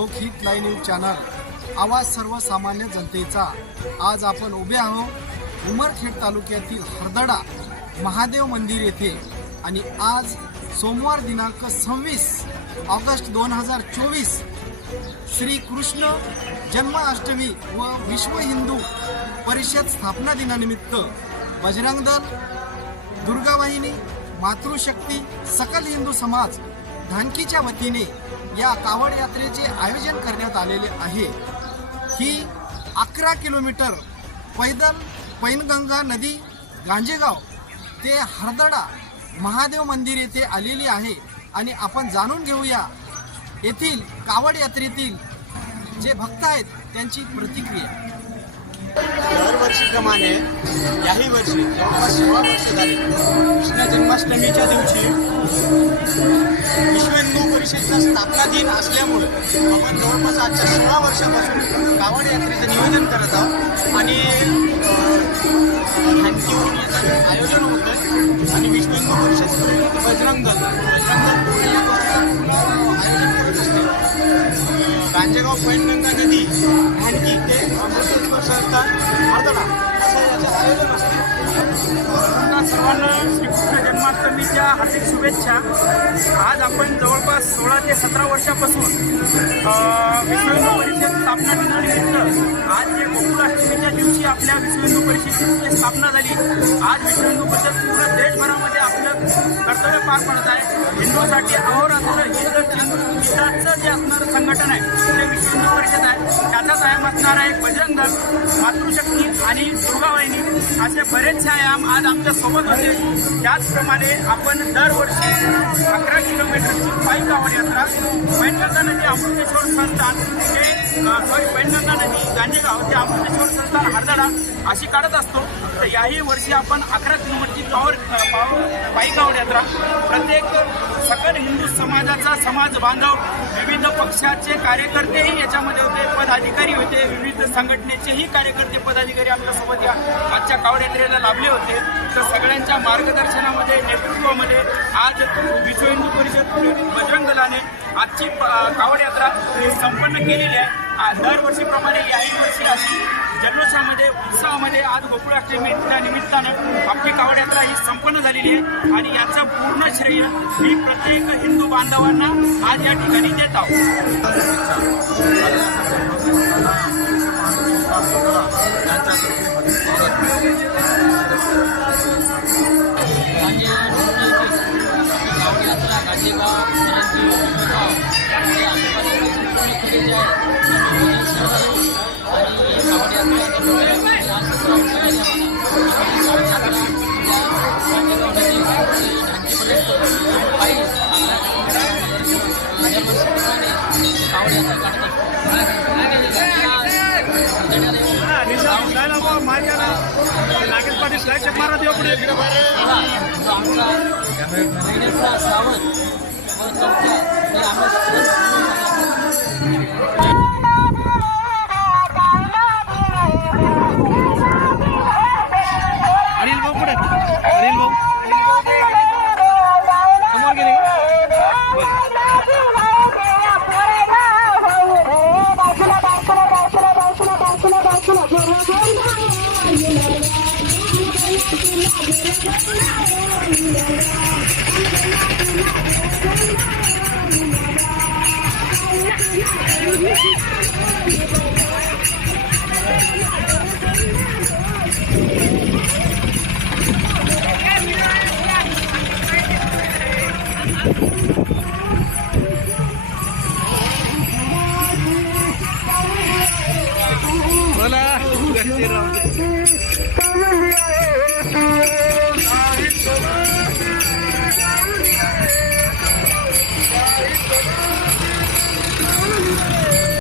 लोकहित live news channel आवाज सर्वसामान्य जनतेचा। आज आपण उभे आहोत उमरखेड तालुक्यातील हरदडा महादेव मंदिर येथे आणि आज सोमवार दिनांक 26 ऑगस्ट 2024 श्री कृष्ण जन्माष्टमी व विश्व हिंदू परिषद स्थापना दिनानिमित्त बजरंग दल, दुर्गा वाहिनी, मातृशक्ती, सकल हिंदू समाज धानकीच्या वतीने या कावड यात्रेचे आयोजन करण्यात आलेले आहे। ही 11 किलोमीटर पैदल पैनगंगा नदी गांजेगाव ते हरदडा महादेव मंदिर येथे आलेली आहे आणि आपण जाणून घेऊया येथील कावड यात्रेतील जे भक्त आहेत त्यांची प्रतिक्रिया। दरवर्षीप्रमाणे याही वर्षी जवळपास 16 वर्ष झाली कृष्ण जन्माष्टमीच्या दिवशी विश्व हिंदू परिषदेचा स्थापना दिन असल्यामुळे आपण जवळपास आजच्या 16 वर्षापासून कावड यात्रेचं नियोजन करत आहोत आणि धानकीवरून याचं आयोजन होतं आणि विश्व हिंदू परिषद बजरंग दल आयोजन करत असते। गांजेगाव पैनगंगा नदी धानकी ते अमृतेश्वर सरकार हरदडा असं याचं आयोजन असते। सर्वांना श्रीकृष्ण जन्माष्टमीच्या हार्दिक शुभेच्छा। आज आपण जवळपास 16 ते 17 वर्षापासून विश्व हिंदू परिषद स्थापना दिनानिमित्त आज जे गोकुळाष्टमीच्या दिवशी आपल्या विश्व हिंदू परिषदेची स्थापना झाली। आज विश्व हिंदू परिषद पूर्ण देशभरामध्ये आपलं कर्तव्य पार पडत आहे। हिंदूसाठी अहोरात्र हिताचं जे असणारं संघटन आहे ते विश्व हिंदू परिषद आहे। त्याचाच आयाम असणारा एक बजरंग दल, मातृशक्ती आणि दुर्गा वाहिनी असे बरेचसे आयाम आज आमच्या सोबत होते। त्याचप्रमाणे आपण दरवर्षी 11 किलोमीटरची पायी कावड यात्रा पैनगंगा नदी अमृतेश्वर संस्थान ते पैनगंगा नदी गांजेगाव ते अमृतेश्वर संस्थान हरदडा अशी काढत असतो। तर याही वर्षी आपण 11 किलोमीटरची पायी कावड यात्रा प्रत्येक सकल हिंदू समाजाचा समाज बांधव विविध पक्षाचे कार्यकर्तेही याच्यामध्ये होते, पदाधिकारी होते, विविध संघटनेचेही कार्यकर्ते पदाधिकारी आपल्यासोबत या आजच्या कावड यात्रेला लाभले होते। तर सगळ्यांच्या मार्गदर्शनामध्ये नेतृत्वामध्ये आज विश्व हिंदू परिषद बजरंग दलाने आजची कावड यात्रा संपन्न केलेली आहे। दरवर्षीप्रमाणे याही वर्षी अशी जल्लोषामध्ये उत्साहामध्ये आज गोकुळाष्टमीच्या निमित्तानं आपली कावड यात्रा ही संपन्न झालेली आहे आणि याचं पूर्ण श्रेय मी प्रत्येक हिंदू बांधवांना आज या ठिकाणी देत आहोत। स्लाइड चेक मारा दिवा पुढे अनिल भाऊ पुढे अनिल भाऊ समोर गेले बोला घरचे राहू